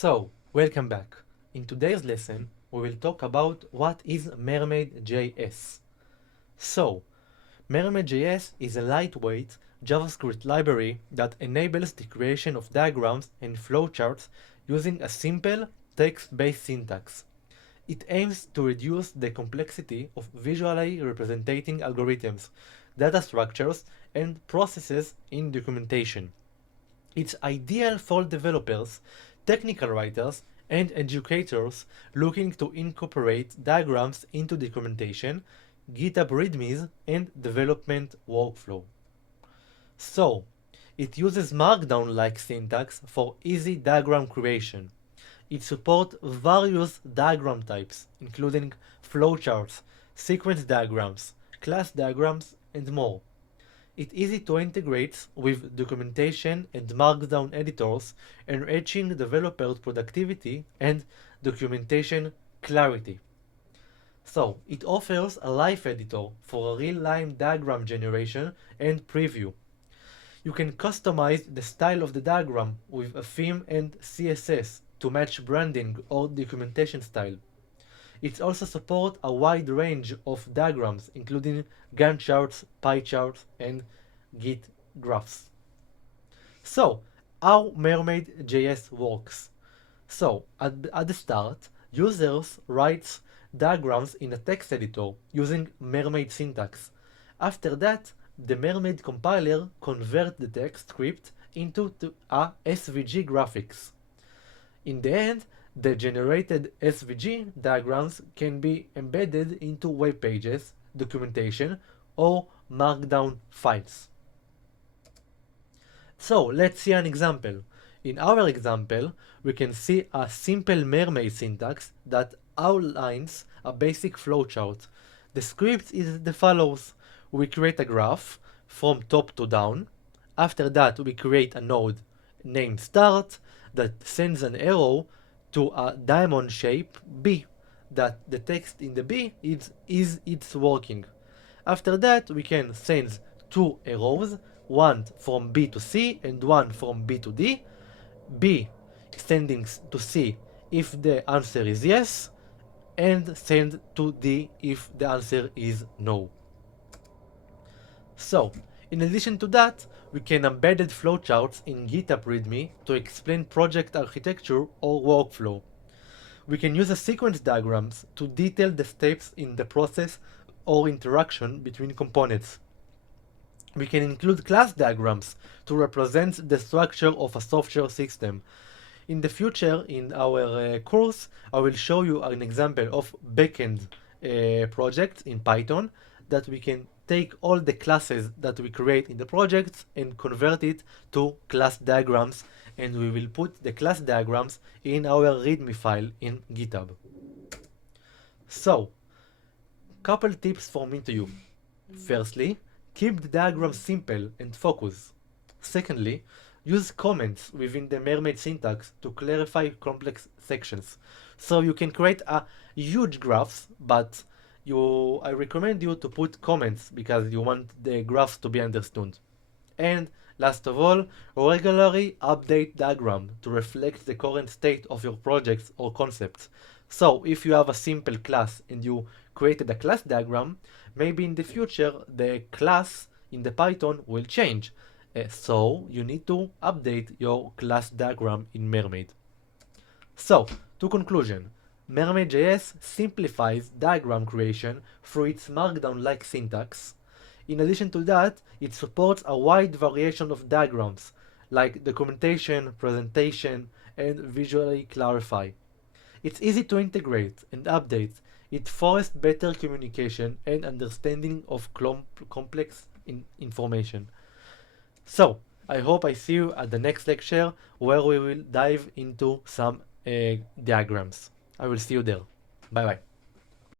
So, welcome back. In today's lesson, we will talk about what is mermaid.js. So, mermaid.js is a lightweight JavaScript library that enables the creation of diagrams and flowcharts using a simple text-based syntax. It aims to reduce the complexity of visually representing algorithms, data structures, and processes in documentation. It's ideal for developers, technical writers, and educators looking to incorporate diagrams into documentation, GitHub READMEs, and development workflow. So, it uses Markdown-like syntax for easy diagram creation. It supports various diagram types, including flowcharts, sequence diagrams, class diagrams, and more. It's easy to integrate with documentation and Markdown editors, enriching developers' productivity and documentation clarity. So, it offers a live editor for a real-time diagram generation and preview. You can customize the style of the diagram with a theme and CSS to match branding or documentation style. It also supports a wide range of diagrams, including Gantt charts, pie charts, and Git graphs. So, how mermaid.js works? So, at the start, users write diagrams in a text editor using mermaid syntax. After that, the mermaid compiler converts the text script into a SVG graphics. In the end, the generated SVG diagrams can be embedded into web pages, documentation, or Markdown files. So let's see an example. In our example, we can see a simple mermaid syntax that outlines a basic flowchart. The script is the follows. We create a graph from top to down. After that, we create a node named start that sends an arrow to a diamond shape B, that the text in the B is it's working. After that, we can send two arrows, one from B to C and one from B to D. B sending to C if the answer is yes, and send to D if the answer is no. So, in addition to that, we can embed flowcharts in GitHub README to explain project architecture or workflow. We can use a sequence diagrams to detail the steps in the process or interaction between components. We can include class diagrams to represent the structure of a software system. In the future, in our course, I will show you an example of backend project in Python that we can take all the classes that we create in the project and convert it to class diagrams, and we will put the class diagrams in our README file in GitHub. So, couple tips from me to you. Firstly, keep the diagram simple and focus. Secondly, use comments within the mermaid syntax to clarify complex sections. So you can create a huge graphs, but I recommend you to put comments because you want the graphs to be understood. And last of all, regularly update diagram to reflect the current state of your projects or concepts. So if you have a simple class and you created a class diagram, maybe in the future the class in the Python will change. So you need to update your class diagram in Mermaid. So, to conclusion, mermaid.js simplifies diagram creation through its Markdown-like syntax. In addition to that, it supports a wide variation of diagrams, like documentation, presentation, and visually clarify. It's easy to integrate and update. It fosters better communication and understanding of complex information. So, I hope I see you at the next lecture where we will dive into some diagrams. I will see you there. Bye bye.